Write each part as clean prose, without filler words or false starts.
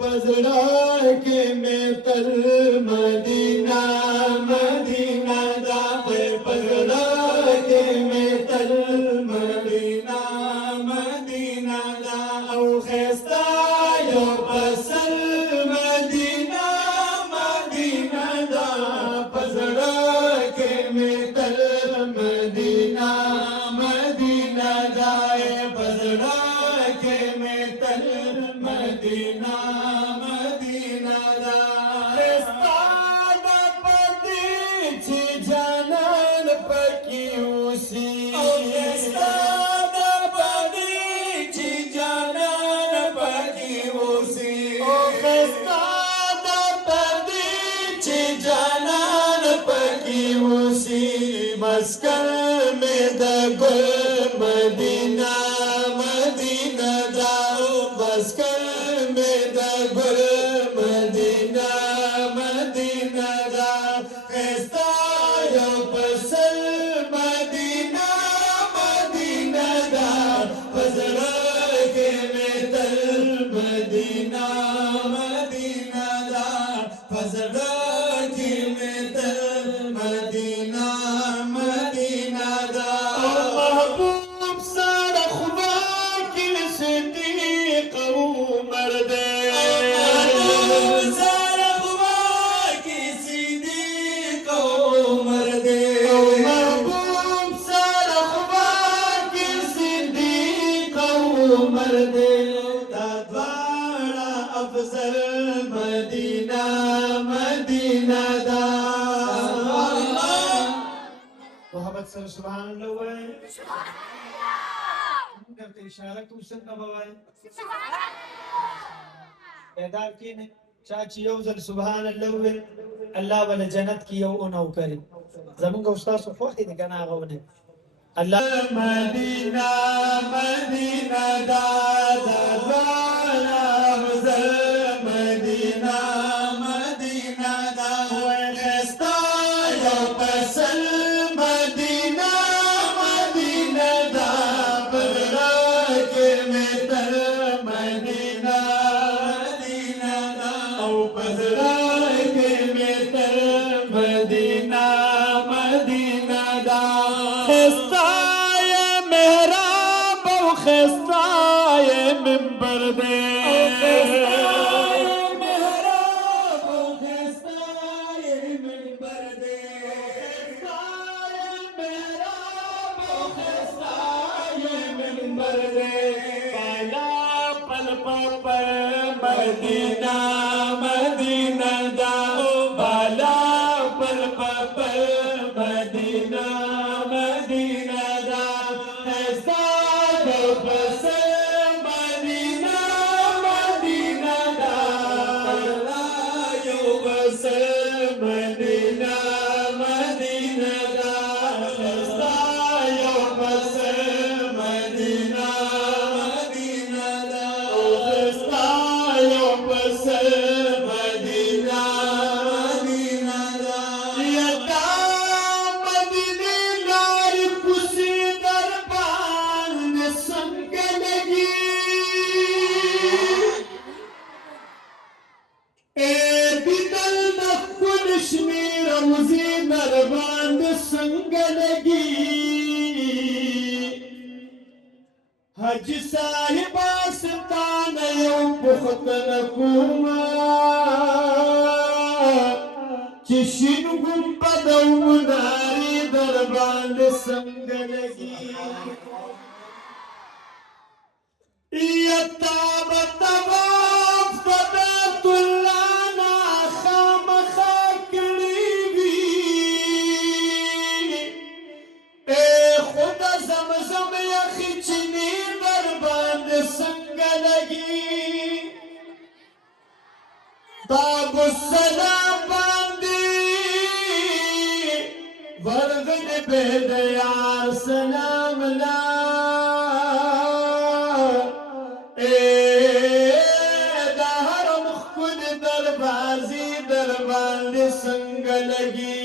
पजड़ा के में तल मदीना मदीना दा पजड़ा के में तल मदीना मदीना दा ओ खस्ता यो पसल मदीना मदीना दा पजड़ा के में तल मदीना मदीना दा पजड़ा के में तल मदीना मदीना दा खस्ता पति छी जानन पकियूसी ओ खस्ता पति छी जानन पकियूसी ओ खस्ता पति छी जानन पकियूसी मस्कन में दगुल मदीना मदीना दा मस्कन में दगुल मदीना मदीना दा खस्ता यो पसल मदीना मदीना दा पजड़ा के में तल मदीना मदीना दा पजड़ा के में तल मदीना मदीना दा महबूब सारा खुदा की सिद्दीक उमर दे सारा खुदा की सिद्दीक उमर दे महबूब सारा खुदा की सिद्दीक उमर दे दादवाड़ा अफजल मदीना मदीना दा मोहम्मद सुभान अल्लाह करते इशारा तू सुन बाबाई पैदा की ने चाची योजल सुभान अल्लाह अल्लाह वाले जन्नत की यो उनो करे जमीन का उस्ताद सो खोखी ने गाना गाउने अल्लाह मदीना मदीना दा दाला अफजल मदीना मदीना दा खस्ता यो पसल मदीना मदीना दा पजड़ा के में तल मदीना मदीना दा ओ पजड़ा के में तल मदीना मदीना दा खस्ता ये मेहराब ओ खस्ता ये मिंबर दे मेहराब ओ खस्ता ये मिंबर दे खस्ता ये मेहराब ओ खस्ता ये मिंबर दे पाला पल पर मदीना मदीना दा बाला पल पर मदीना मदीना दा खस्ता यो पसल मदीना मदीना दा यो पसल मदीना मदीना दा खस्ता यो पसल मदीना मदीना दा ओ खस्ता यो पसल मदीना मदीना दा यदा मदीने नार खुशी दरबार में संग लगी ए बिदल नकुल शमीर मुझे दरबार में संग लगी हज साहिबा सतान यो पुख्त नकुमा चिशिन गुंबद मुनारी दरबार संग लगी यताब तवाफ सदातुल्लाना खाम खाकड़ी भी ए खुदा जमजम या खिचनी दरबार संग लगी ताबु सलाम बांदी वर्गन बेदयार सलाम ला ए दहर मुखुद दरबाजी दरबार संग लगी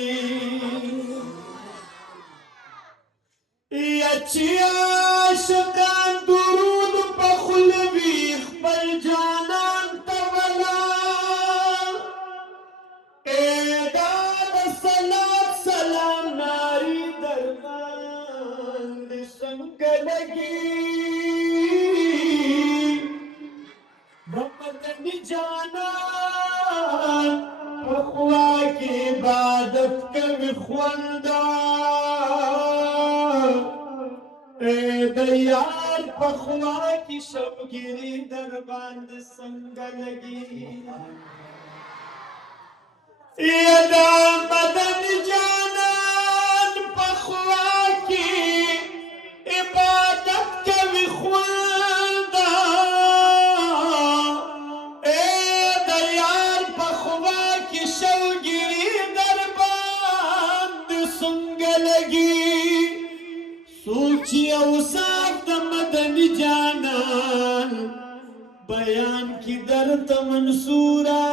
अच्छी आशिकान दुरूद पखुल भी पर जानान तवला जाना अखवा की इबादत कभी ख्वंदा दयाल पखवा की शबगिरी दरबांद संग लगी यदा मदन जानान पखवा की इबादत कभी ख्वंदा दयाल पखवा की शबगिरी दरबांद संग लगी सोचिए उसाक मदन जानान बयान की दर्द मंसूरा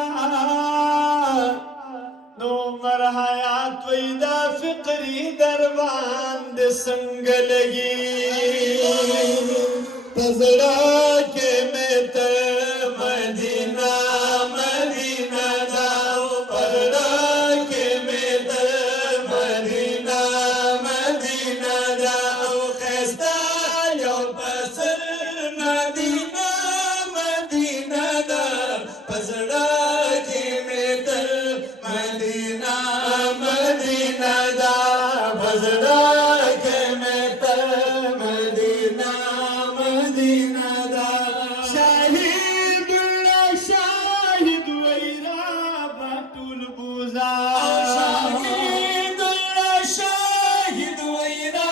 नो मरहयात वैदा फिक्री दरबान संग लगी तजड़ा के में मदीना मदीना जाओ पलड़ा के में मदीना मदीना जाओ खस्ता यो पसर मदीना मदीना दा पसड़ा के में मदीना मदीना दा पसड़ा के में मदीना मदीना दा शाहिदुल्लाह शाहिद वैरा बाटुल बुजा शाहिदुल्लाह शाहिद वैरा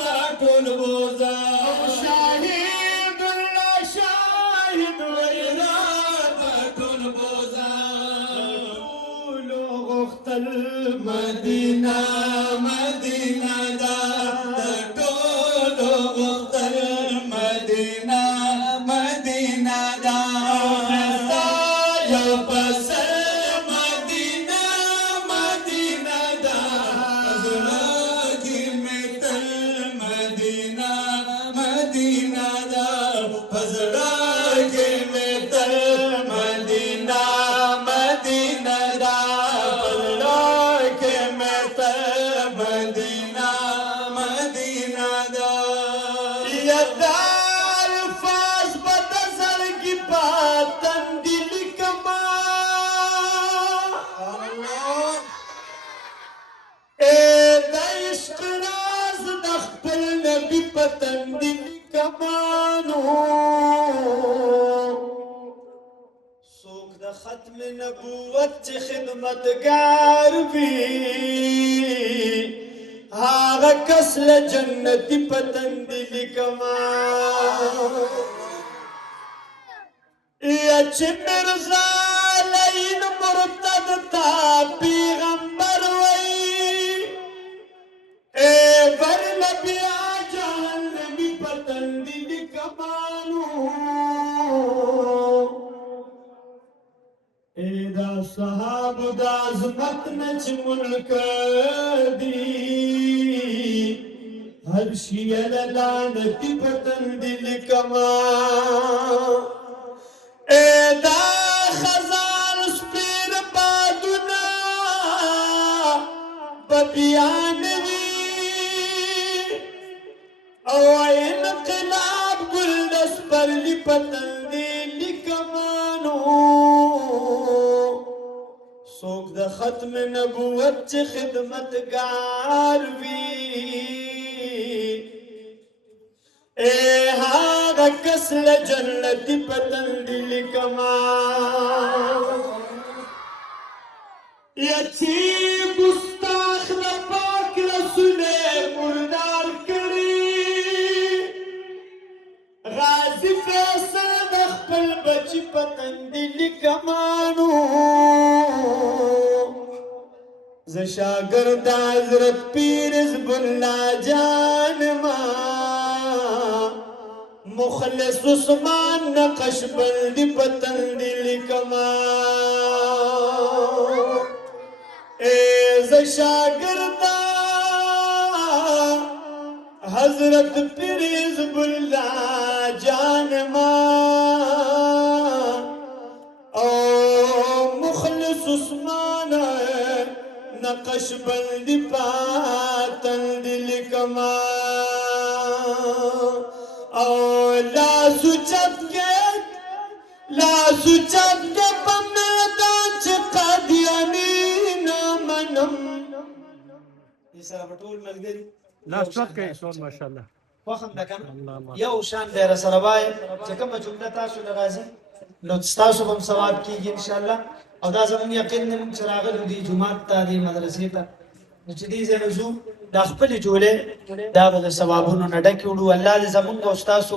बाटुल बुजा शाहिदुल्लाह शाहिद वैरा बाटुल बुजा लोग उख्तल मदीना मदीना दा लोग उख्तल मदीना मदीना दा या पसर मदीना मदीना दा की मितल मदीना मदीना दा फजड़ा के मितल मदीना मदीना दा फजड़ा के मितल मदीना मदीना दा यदार फास बदसर की बातन दिल कमा ए इश्क राज दख्पल नबी पतन दिल कमानो सोख द खत्म नबूवत खिदमतगार भी हागा कसल जन्नती पतन दिल कमा यच मिर्जा लईन मुर्तद था पैगंबर वई ए वर नबिया जान नबी पतन दिल कमानो एदा सहाब दा अजमत नच मुल्क दी हर शियल लानती पतन दिल कमा एदा खजान स्पीर बादुना बबियानवी ओ इनकलाब गुलदस पर लिपतन दिल कमानो सोख द खत्म नबूवत च खिदमतगार भी ए हागा कसल जन्नती पतन दिल कमा यची गुस्ताख न पाक रसूले मुर्दार करी गाजी फैसल दख्पल बची पतन दिल कमानो शागिर्द हजरत पीर हिज़्बुल्लाह जान मुखलिस उस्मान नक्शबंदी पतन दिल कमा ए शागिर्द हजरत पीर हिज़्बुल्लाह जान ओ मुखलिस उस्मान नक्शबंदी पातन दिल कमा لاسو چک په میدان چې قادیانی نامنم سره ټول ملګری لاس چت کوي سون ماشاءالله وخم ده کنه یو شان دی سره وای چې کومه جمله تاسو لراځي نو تاسو هم ثواب کیږي ان شاء الله او دا زموږ یقین نه چې راغلو دی جمعه ته دی مدرسې ته نو چې دې زنه زو د خپل جوړې دا به ثوابونو نه ډکې وړو الله دې زموږ او تاسو